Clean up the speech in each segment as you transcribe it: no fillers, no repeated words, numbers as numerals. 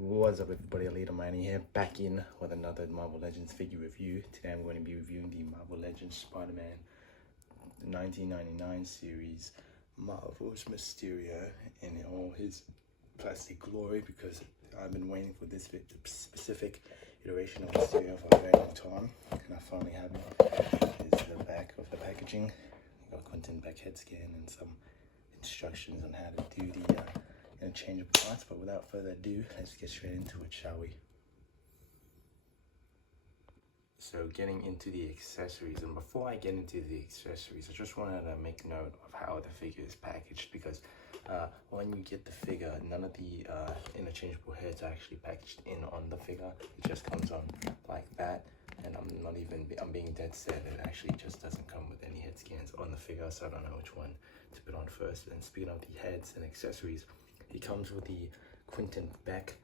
What's up everybody, Alita Manny here, back in with another Marvel Legends figure review. Today I'm going to be reviewing the Marvel Legends Spider-Man 1999 series, Marvel's Mysterio in all his plastic glory, because I've been waiting for this specific iteration of Mysterio for a very long time, and I finally have it. Here's the back of the packaging. Got Quentin back head scan and some instructions on how to do the interchangeable parts, but without further ado, let's get straight into it, shall we? So getting into the accessories, and before I get into the accessories, I just wanted to make note of how the figure is packaged, because when you get the figure, none of the interchangeable heads are actually packaged in on the figure. It just comes on like that, and I'm being dead set, it actually just doesn't come with any head scans on the figure, so I don't know which one to put on first. And speaking of the heads and accessories, it comes with the Quentin Beck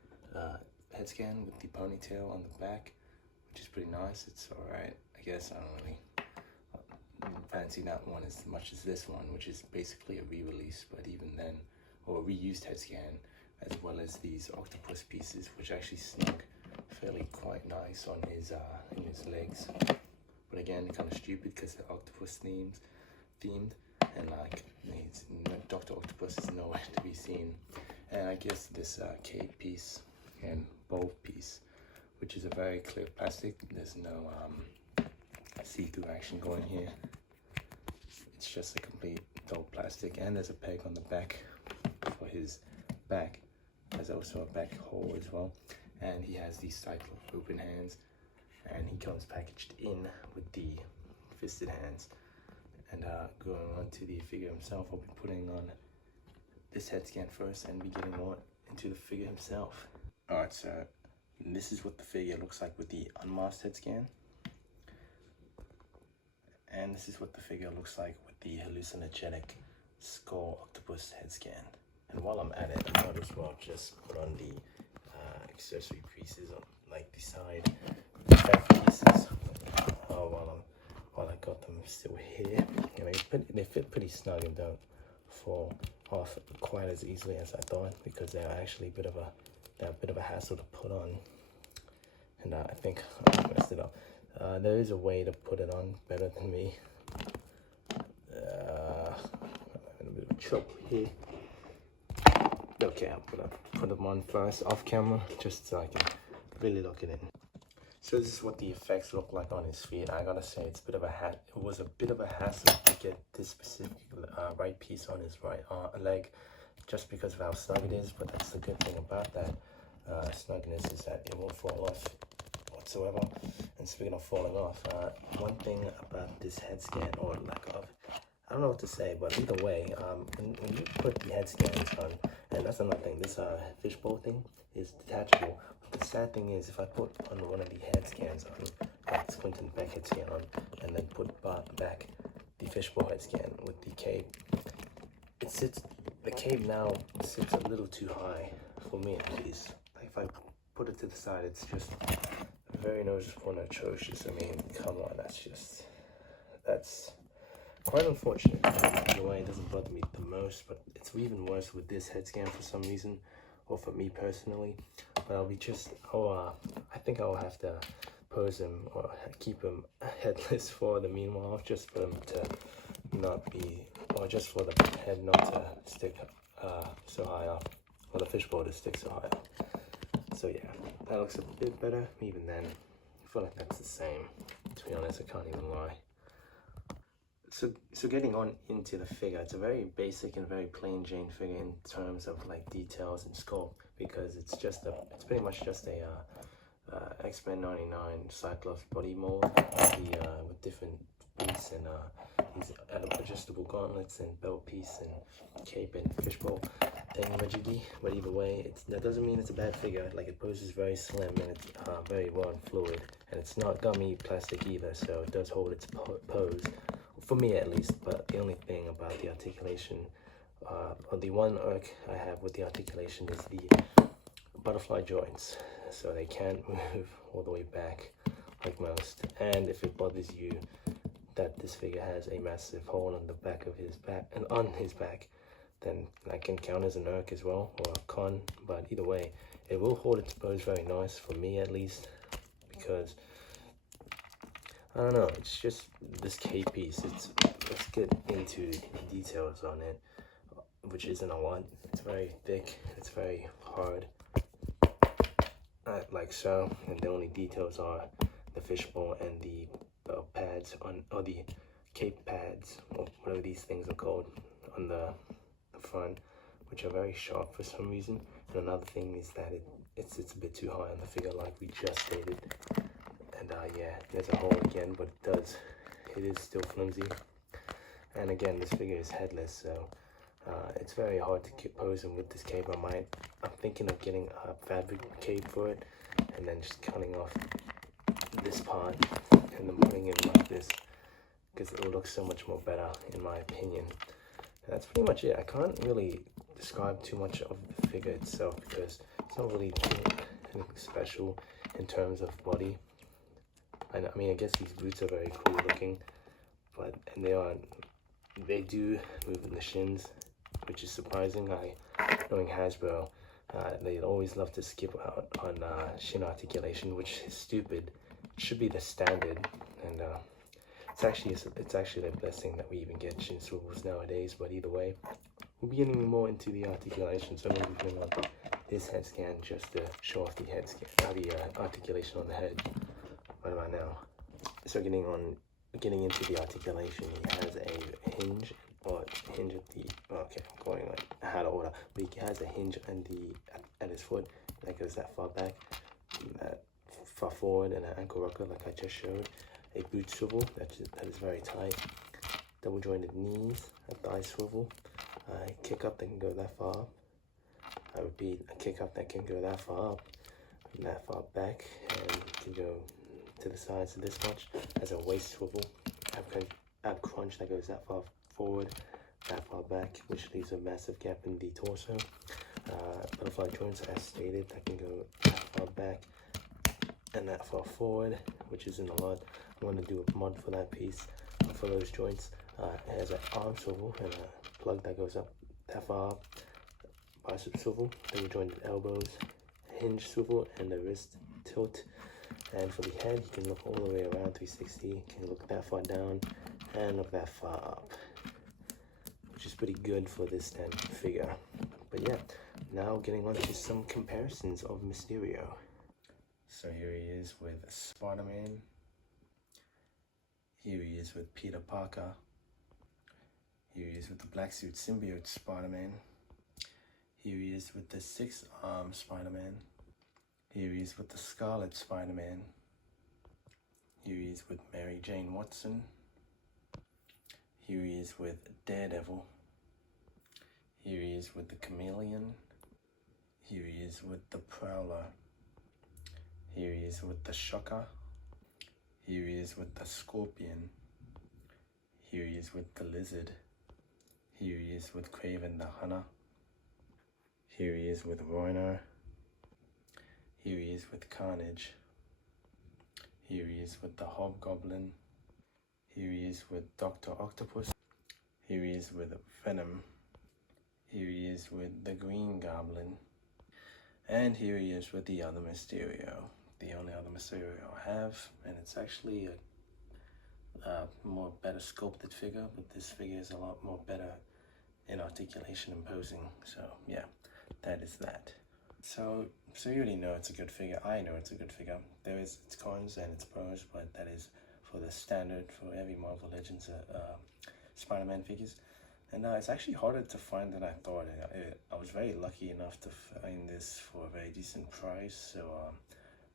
head scan with the ponytail on the back, which is pretty nice. It's alright, I guess. I don't really fancy that one as much as this one, which is basically a re-release, but even then, or a reused head scan, as well as these octopus pieces, which actually snug fairly quite nice on his in his legs. But again, kind of stupid because the octopus themed, and like Dr. Octopus is nowhere to be seen. And I guess this cape piece and bowl piece, which is a very clear plastic, there's no see-through action going here. It's just a complete dull plastic, and there's a peg on the back for his back. There's also a back hole as well, and he has these type of open hands, and he comes packaged in with the fisted hands. And going on to the figure himself, I'll be putting on this head scan first and be getting on into the figure himself. Alright, so this is what the figure looks like with the unmasked head scan. And this is what the figure looks like with the hallucinogenic skull octopus head scan. And while I'm at it, I might as well just put on the accessory pieces on like the side back pieces while I got them still here. And they fit pretty snug and don't fall off quite as easily as I thought, because they're actually a bit of a hassle to put on. And I think I messed it up. There is a way to put it on better than me. I'm in a bit of trouble here. Okay, I'll put them on first off camera, just so I can really lock it in. So this is what the effects look like on his feet. I gotta say, it was a bit of a hassle to get this specific right piece on his right leg, just because of how snug it is. But that's the good thing about that snugness, is that it won't fall off whatsoever. And speaking of falling off, one thing about this head scan, or lack of, I don't know what to say, but either way, when you put the head scans on, and that's another thing, this fishbowl thing is detachable. But the sad thing is, if I put on one of the head scans on, like Quentin Beck head scan on, and then put back the fishbowl head scan with the cape, the cape now sits a little too high for me at least. Like if I put it to the side, it's just very noticeable and atrocious. I mean, come on, that's quite unfortunate. In a way, it doesn't bother me the most, but it's even worse with this head scan for some reason, or for me personally. But I think I'll have to pose him or keep him headless for the meanwhile, just for him to not be, or just for the head not to stick so high up, or the fishbowl to stick so high up. So yeah, that looks a bit better. Even then, I feel like that's the same. To be honest, I can't even lie. So getting on into the figure, it's a very basic and very plain Jane figure in terms of like details and sculpt, because it's pretty much just a X-Men 99 Cyclops body mold with different boots and these adjustable gauntlets and belt piece and cape and fishbowl thingamajiggy. But either way, that doesn't mean it's a bad figure. Like, it poses very slim, and it's very well and fluid, and it's not gummy plastic either, so it does hold its pose, for me at least. But the only thing about the articulation, or the one irk I have with the articulation, is the butterfly joints, so they can't move all the way back like most. And if it bothers you that this figure has a massive hole on the back of his back, and on his back, then that can count as an irk as well, or a con. But either way, It will hold its pose very nice, for me at least, because I don't know, it's just this K piece. Let's get into the details on it, which isn't a lot. It's very thick, it's very hard, like so, and the only details are the fishbowl and the pads or the cape pads, or whatever these things are called, on the front, which are very sharp for some reason. And another thing is that it's a bit too high on the figure, like we just stated. And yeah, there's a hole again, but it is still flimsy. And again, this figure is headless, so it's very hard to keep posing with this cape. I'm thinking of getting a fabric cape for it, and then just cutting off this part and then putting it like this, because it will look so much more better, in my opinion. And that's pretty much it. I can't really describe too much of the figure itself, because it's not really anything special in terms of body. I mean, I guess these boots are very cool looking, and they do move in the shins, which is surprising. Knowing Hasbro, they always love to skip out on shin articulation, which is stupid. It should be the standard, and it's actually the best thing that we even get shin swivels nowadays. But either way, we'll be getting more into the articulation, so maybe bring on this head scan just to show off the head scan, the articulation on the head. What about now? So getting into the articulation, he has a hinge at the, okay, I'm going like out of order, but he has a hinge at his foot that goes that far back, that far forward, and an ankle rocker like I just showed. A boot swivel that is very tight. Double jointed knees, a thigh swivel, a kick up that can go that far up. I repeat, a kick up that can go that far up and that far back, and can go to the sides of this much. As a waist swivel, ab crunch that goes that far forward, that far back, which leaves a massive gap in the torso. Butterfly joints, as stated, that can go that far back and that far forward, which isn't a lot. I'm going to do a mod for that piece, for those joints. It has an arm swivel and a plug that goes up that far up. Bicep swivel, double jointed elbows, hinge swivel, and a wrist tilt. And for the head, you can look all the way around 360. You can look that far down and look that far up, which is pretty good for this standard figure. But yeah, now getting on to some comparisons of Mysterio. So here he is with Spider-Man. Here he is with Peter Parker. Here he is with the black suit symbiote Spider-Man. Here he is with the six-arm Spider-Man. Here he is with the Scarlet Spider-Man. Here he is with Mary Jane Watson. Here he is with Daredevil. Here he is with the Chameleon. Here he is with the Prowler. Here he is with the Shocker. Here he is with the Scorpion. Here he is with the Lizard. Here he is with Kraven the Hunter. Here he is with Rhino. Here he is with Carnage. Here he is with the Hobgoblin. Here he is with Dr. Octopus. Here he is with Venom. Here he is with the Green Goblin. And here he is with the other Mysterio. The only other Mysterio I have, and it's actually a more better sculpted figure, but this figure is a lot more better in articulation and posing. So yeah, that is that. So you already know it's a good figure. I know it's a good figure. There is its cons and its pros, but that is for the standard for every Marvel Legends Spider-Man figures. And it's actually harder to find than I thought. I was very lucky enough to find this for a very decent price, so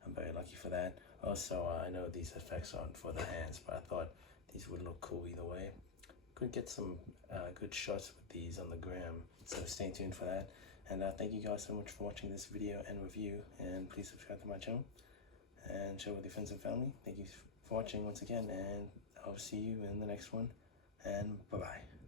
I'm very lucky for that. Also, I know these effects aren't for the hands, but I thought these would look cool either way. Could get some good shots with these on the gram, so stay tuned for that. And thank you guys so much for watching this video and review, and please subscribe to my channel and share with your friends and family. Thank you for watching once again, and I'll see you in the next one, and bye-bye.